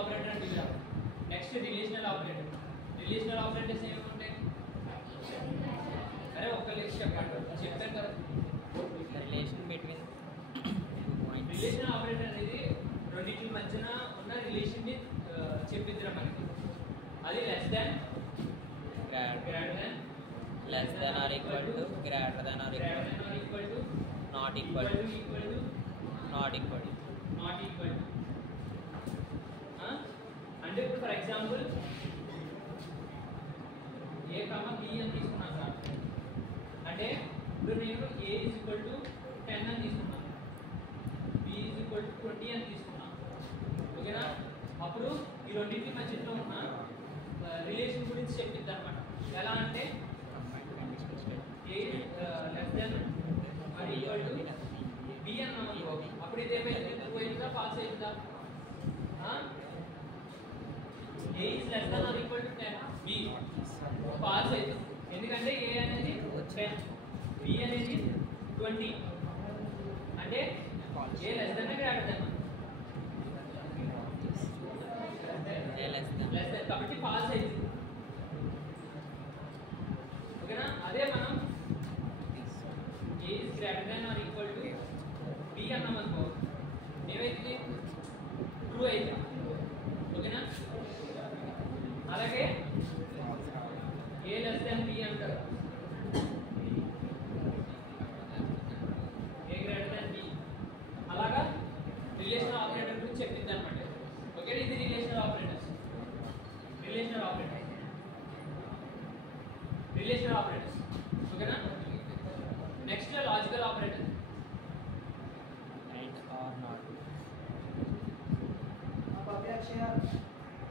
Operator అని పిలుద్దాం. Next relational operator. Relational operators ఏమేమి ఉంటాయి? అరే ఒక్క లెక్చర్ చెప్పండి, చెప్పాను కదా. రిలేషన్ బిట్వీన్ రిలేషనల్ ఆపరేటర్ అనేది రెండింటి మధ్యన ఉన్న రిలేషన్ ని చెప్పిద్దాం మనకి. అది less than, greater than, less than or equal to, greater than or equal to, not equal to, not equal to. అంటే ఇప్పుడు for example A comma B అని తీసుకున్నాను సార్. అంటే ఇప్పుడు నేను ఏ ఈజ్ ఈక్వల్ టు 10 అని తీసుకున్నాను, బి ఈజ్ ఈక్వల్ టు 20 అని తీసుకున్నాను. ఓకేనా? అప్పుడు ఈ రెండింటి మధ్యలో ఉన్న రిలేషన్ గురించి చెప్పిద్ది అనమాట. ఎలా అంటే A less than or equal to B అన్నాం అనుకో, అప్పుడు ఇది ఏమైంది? ట్రూ అయిందా ఫాల్స్ అయిందా? A is less than or equal to 10, B false అవుతుంది. ఎందుకంటే ఏ అనేది 10, బి అనేది 20. అంటే A less than greater than? Less than కాబట్టి ఫాల్స్ అవుతుంది. ఓకేనా? అదే మనం A is greater than or equal to B అన్నాం అనుకో, ఏమైంది? ట్రూ అయింది. ఓకేనా? అలాగే ఏ లెస్ దెన్ బి అంటారు, ఏ గ్రేటర్ దెన్ బి. అలాగా రిలేషనల్ ఆపరేటర్ గురించి చెప్పింది అనమాట. ఓకే, ఇది రిలేషనల్ ఆపరేటర్స్. Relational operators. ఓకేనా? Next logical operator. And or not. आप अभी अक्षय